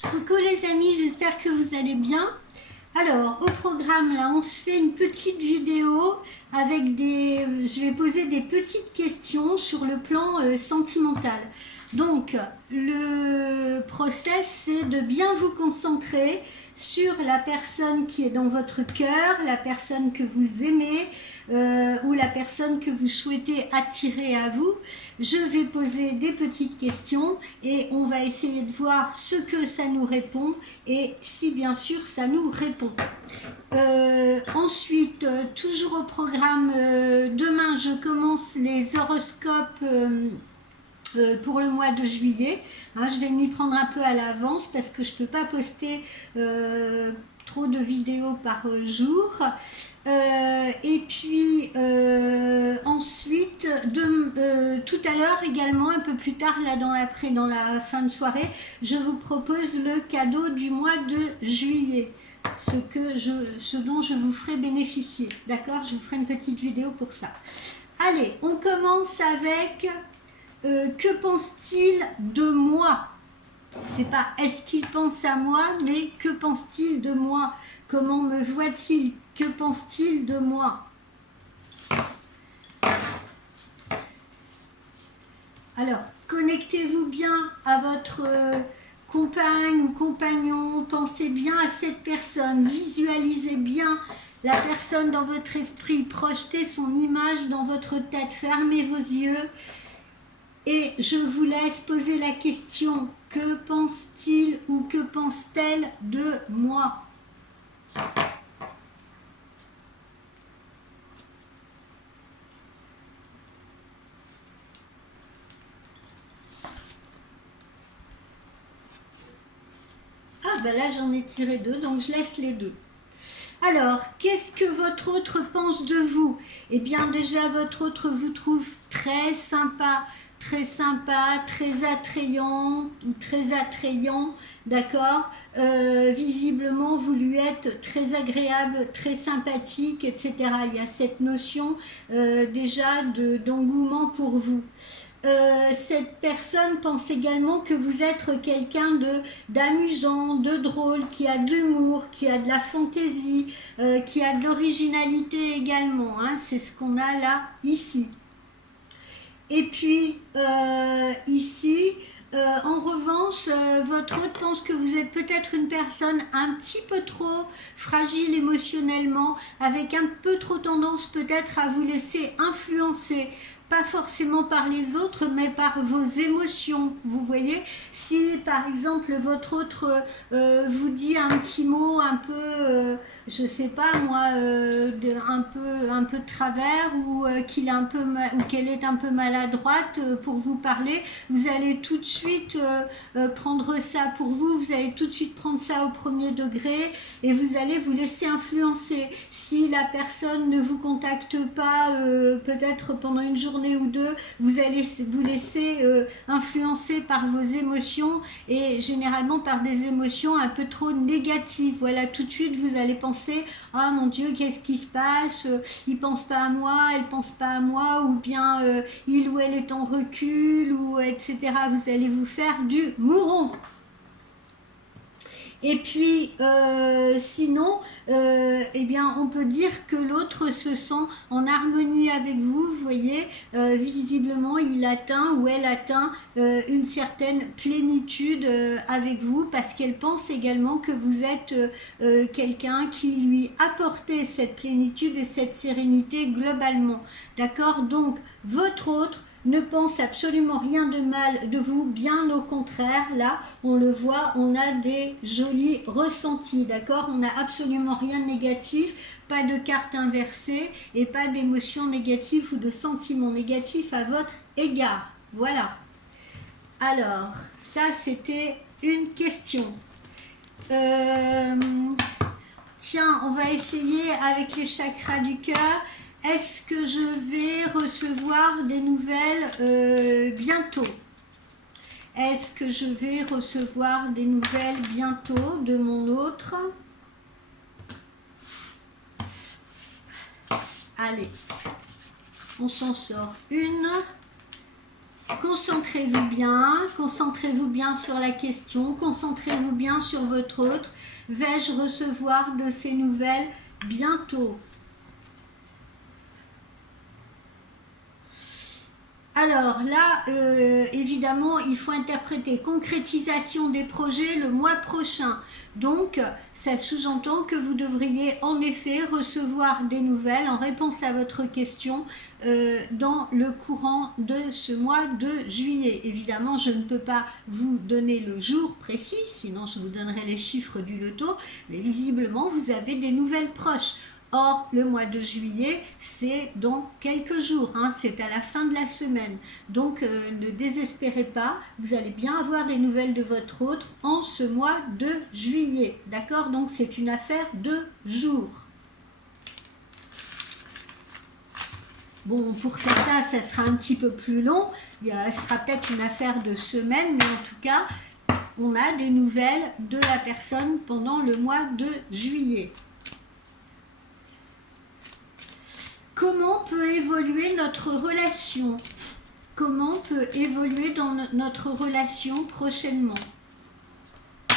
Coucou les amis, j'espère que vous allez bien. Alors, au programme là, on se fait une petite vidéo avec je vais poser des petites questions sur le plan sentimental. Donc, le process, c'est de bien vous concentrer sur la personne qui est dans votre cœur, la personne que vous aimez ou la personne que vous souhaitez attirer à vous. Je vais poser des petites questions et on va essayer de voir ce que ça nous répond et si bien sûr ça nous répond. Ensuite, toujours au programme, demain je commence les horoscopes pour le mois de juillet. Je vais m'y prendre un peu à l'avance parce que je ne peux pas poster trop de vidéos par jour. Et puis ensuite, tout à l'heure également, un peu plus tard, là dans la fin de soirée, je vous propose le cadeau du mois de juillet. Ce dont je vous ferai bénéficier. D'accord? Je vous ferai une petite vidéo pour ça. Allez, on commence avec... que pense-t-il de moi? C'est pas est-ce qu'il pense à moi, mais que pense-t-il de moi? Comment me voit-il? Que pense-t-il de moi? Alors, connectez-vous bien à votre compagne ou compagnon, pensez bien à cette personne, visualisez bien la personne dans votre esprit, projetez son image dans votre tête, fermez vos yeux. Et je vous laisse poser la question, que pense-t-il ou que pense-t-elle de moi? Ah ben là j'en ai tiré deux, donc je laisse les deux. Alors, qu'est-ce que votre autre pense de vous? Eh bien déjà, votre autre vous trouve très sympa, très attrayant ou très attrayant, d'accord? Visiblement, vous lui êtes très agréable, très sympathique, etc. Il y a cette notion déjà d'engouement pour vous. Cette personne pense également que vous êtes quelqu'un d'amusant, de drôle, qui a de l'humour, qui a de la fantaisie, qui a de l'originalité également. C'est ce qu'on a là, ici. Et puis, ici, en revanche, votre hôte pense que vous êtes peut-être une personne un petit peu trop fragile émotionnellement, avec un peu trop tendance peut-être à vous laisser influencer, pas forcément par les autres, mais par vos émotions. Vous voyez, si par exemple votre autre vous dit un petit mot un peu, je sais pas moi, un peu de travers ou qu'il est un peu ou qu'elle est un peu maladroite pour vous parler, vous allez tout de suite prendre ça pour vous, vous allez tout de suite prendre ça au premier degré et vous allez vous laisser influencer. Si la personne ne vous contacte pas peut-être pendant une journée ou deux, vous allez vous laisser influencer par vos émotions et généralement par des émotions un peu trop négatives. Voilà, tout de suite vous allez penser ah mon Dieu, qu'est-ce qui se passe, il pense pas à moi, elle pense pas à moi, ou bien il ou elle est en recul, ou etc. Vous allez vous faire du mouron. Et puis, sinon, eh bien, on peut dire que l'autre se sent en harmonie avec vous. Vous voyez, visiblement, il atteint ou elle atteint une certaine plénitude avec vous parce qu'elle pense également que vous êtes quelqu'un qui lui apportait cette plénitude et cette sérénité globalement. D'accord? Donc, votre autre ne pense absolument rien de mal de vous, bien au contraire, là, on le voit, on a des jolis ressentis, d'accord? On n'a absolument rien de négatif, pas de carte inversée et pas d'émotions négatives ou de sentiments négatifs à votre égard. Voilà. Alors, ça, c'était une question. Tiens, on va essayer avec les chakras du cœur. Est-ce que je vais recevoir des nouvelles bientôt? Est-ce que je vais recevoir des nouvelles bientôt de mon autre? Allez, on s'en sort une. concentrez-vous bien sur la question, concentrez-vous bien sur votre autre. Vais-je recevoir de ces nouvelles bientôt? Alors là, évidemment, il faut interpréter concrétisation des projets le mois prochain. Donc, ça sous-entend que vous devriez en effet recevoir des nouvelles en réponse à votre question dans le courant de ce mois de juillet. Évidemment, je ne peux pas vous donner le jour précis, sinon je vous donnerai les chiffres du loto, mais visiblement, vous avez des nouvelles proches. Or, le mois de juillet, c'est dans quelques jours, hein, c'est à la fin de la semaine. Donc, ne désespérez pas, vous allez bien avoir des nouvelles de votre autre en ce mois de juillet. D'accord? Donc, c'est une affaire de jours. Bon, pour certains, ça sera un petit peu plus long. Ce sera peut-être une affaire de semaines, mais en tout cas, on a des nouvelles de la personne pendant le mois de juillet. Comment peut évoluer notre relation? Comment peut évoluer dans notre relation prochainement?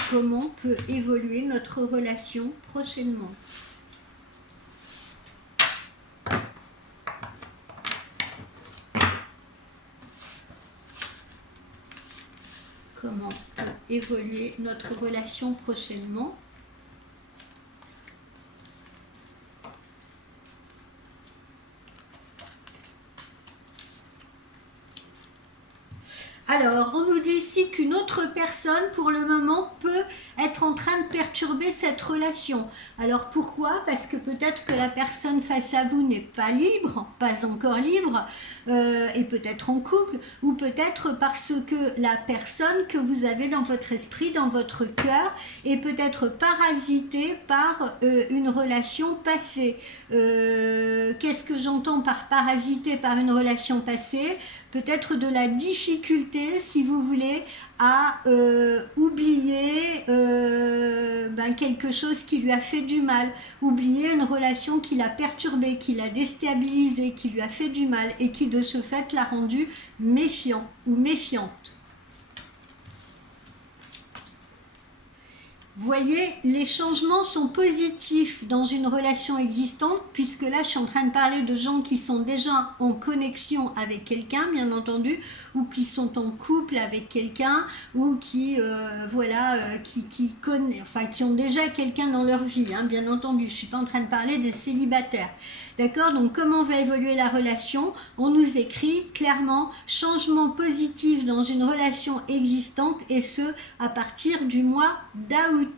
Comment peut évoluer notre relation prochainement? Comment peut évoluer notre relation prochainement? Alors, on nous dit ici qu'une autre personne, pour le moment, peut être en train de perturber cette relation. Alors, pourquoi? Parce que peut-être que la personne face à vous n'est pas libre, pas encore libre, et peut-être en couple, ou peut-être parce que la personne que vous avez dans votre esprit, dans votre cœur, est peut-être parasitée par une relation passée. Qu'est-ce que j'entends par parasité par une relation passée? Peut-être de la difficulté, si vous voulez, à oublier quelque chose qui lui a fait du mal, oublier une relation qui l'a perturbé, qui l'a déstabilisé, qui lui a fait du mal et qui de ce fait l'a rendu méfiant ou méfiante. Vous voyez, les changements sont positifs dans une relation existante, puisque là, je suis en train de parler de gens qui sont déjà en connexion avec quelqu'un, bien entendu, ou qui sont en couple avec quelqu'un, ou qui, qui ont déjà quelqu'un dans leur vie, hein, bien entendu. Je ne suis pas en train de parler des célibataires. D'accord? Donc, comment va évoluer la relation? On nous écrit clairement changement positif dans une relation existante, et ce, à partir du mois d'août.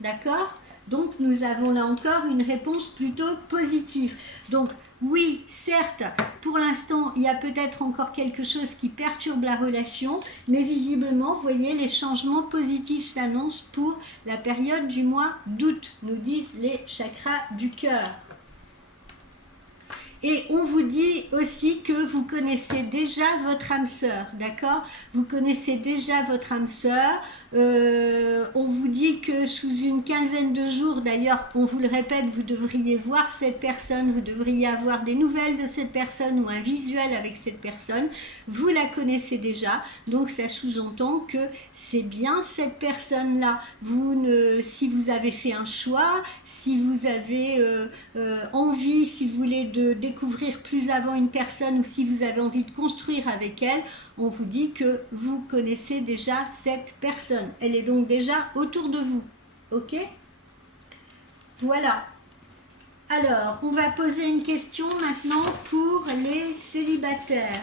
D'accord? Donc, nous avons là encore une réponse plutôt positive. Donc, oui, certes, pour l'instant, il y a peut-être encore quelque chose qui perturbe la relation, mais visiblement, vous voyez, les changements positifs s'annoncent pour la période du mois d'août, nous disent les chakras du cœur. Et on vous dit aussi que vous connaissez déjà votre âme sœur, d'accord? Vous connaissez déjà votre âme sœur. On vous dit que sous une quinzaine de jours, d'ailleurs, on vous le répète, vous devriez voir cette personne, vous devriez avoir des nouvelles de cette personne ou un visuel avec cette personne. Vous la connaissez déjà, donc ça sous-entend que c'est bien cette personne-là. Si vous avez fait un choix, si vous avez envie, si vous voulez, de découvrir plus avant une personne, ou si vous avez envie de construire avec elle, on vous dit que vous connaissez déjà cette personne. Elle est donc déjà autour de vous. Ok? Voilà. Alors, on va poser une question maintenant pour les célibataires.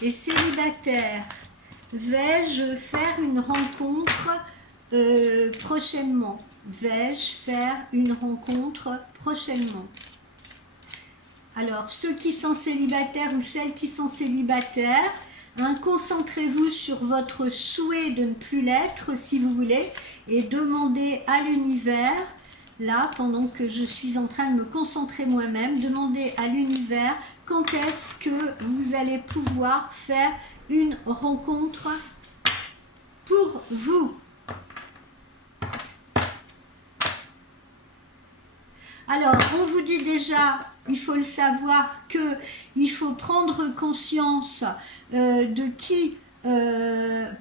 Les célibataires, vais-je faire une rencontre prochainement? Vais-je faire une rencontre prochainement? Alors, ceux qui sont célibataires ou celles qui sont célibataires, hein, concentrez-vous sur votre souhait de ne plus l'être, si vous voulez, et demandez à l'univers, là, pendant que je suis en train de me concentrer moi-même, demandez à l'univers quand est-ce que vous allez pouvoir faire une rencontre pour vous. Alors, on vous vous dis déjà, il faut le savoir, que il faut prendre conscience de qui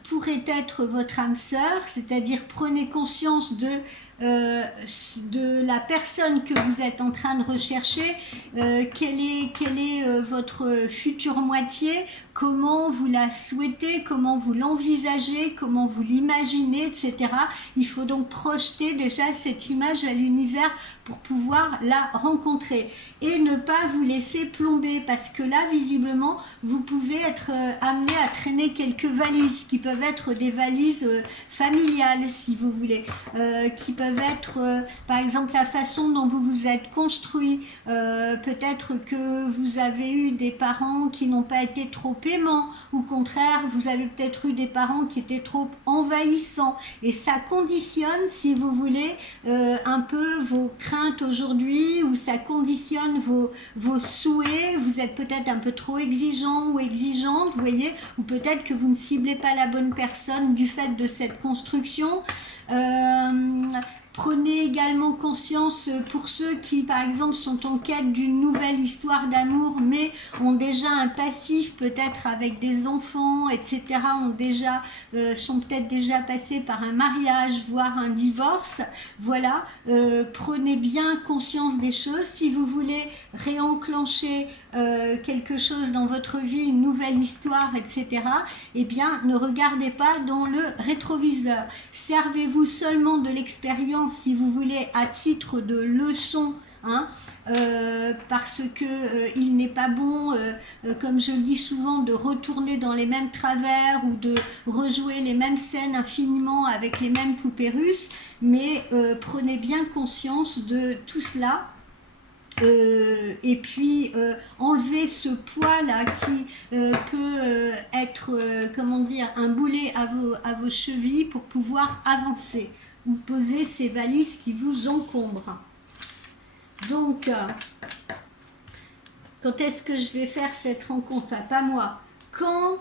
pourrait être votre âme sœur, c'est-à-dire prenez conscience de la personne que vous êtes en train de rechercher, quelle est votre future moitié, comment vous la souhaitez, comment vous l'envisagez, comment vous l'imaginez, etc. Il faut donc projeter déjà cette image à l'univers pour pouvoir la rencontrer et ne pas vous laisser plomber, parce que là, visiblement, vous pouvez être amené à traîner quelques valises qui peuvent être des valises familiales, si vous voulez, qui peuvent être, par exemple, la façon dont vous vous êtes construit. Peut-être que vous avez eu des parents qui n'ont pas été trop aimants, ou au contraire, vous avez peut-être eu des parents qui étaient trop envahissants, et ça conditionne, si vous voulez, un peu vos craintes aujourd'hui, ou ça conditionne vos souhaits. Vous êtes peut-être un peu trop exigeant ou exigeante, vous voyez, ou peut-être que vous ne ciblez pas la bonne personne du fait de cette construction. Prenez également conscience, pour ceux qui, par exemple, sont en quête d'une nouvelle histoire d'amour, mais ont déjà un passif, peut-être avec des enfants, etc., sont peut-être déjà passés par un mariage, voire un divorce. Voilà, prenez bien conscience des choses. Si vous voulez réenclencher quelque chose dans votre vie, une nouvelle histoire, etc., eh bien, ne regardez pas dans le rétroviseur. Servez-vous seulement de l'expérience, si vous voulez, à titre de leçon, parce que il n'est pas bon, comme je le dis souvent, de retourner dans les mêmes travers ou de rejouer les mêmes scènes infiniment avec les mêmes poupées russes, mais prenez bien conscience de tout cela. Et puis enlever ce poids là qui peut être comment dire, un boulet à vos chevilles pour pouvoir avancer ou poser ces valises qui vous encombrent. Donc quand est-ce que je vais faire cette rencontre? Enfin, pas moi. Quand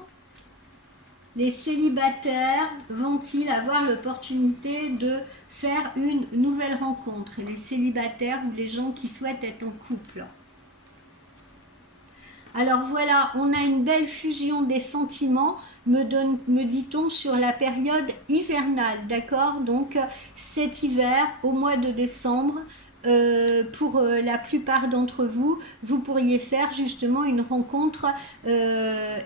les célibataires vont-ils avoir l'opportunité de faire une nouvelle rencontre? Les célibataires ou les gens qui souhaitent être en couple. Alors voilà, on a une belle fusion des sentiments, me dit-on, sur la période hivernale, d'accord? Donc cet hiver, au mois de décembre, pour la plupart d'entre vous, vous pourriez faire justement une rencontre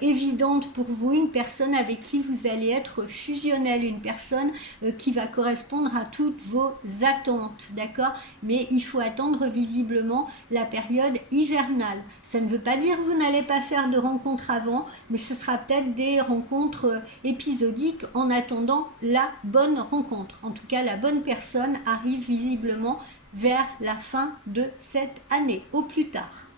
évidente pour vous, une personne avec qui vous allez être fusionnel, une personne qui va correspondre à toutes vos attentes, d'accord? Mais il faut attendre visiblement la période hivernale. Ça ne veut pas dire que vous n'allez pas faire de rencontres avant, mais ce sera peut-être des rencontres épisodiques en attendant la bonne rencontre. En tout cas, la bonne personne arrive visiblement vers la fin de cette année, au plus tard.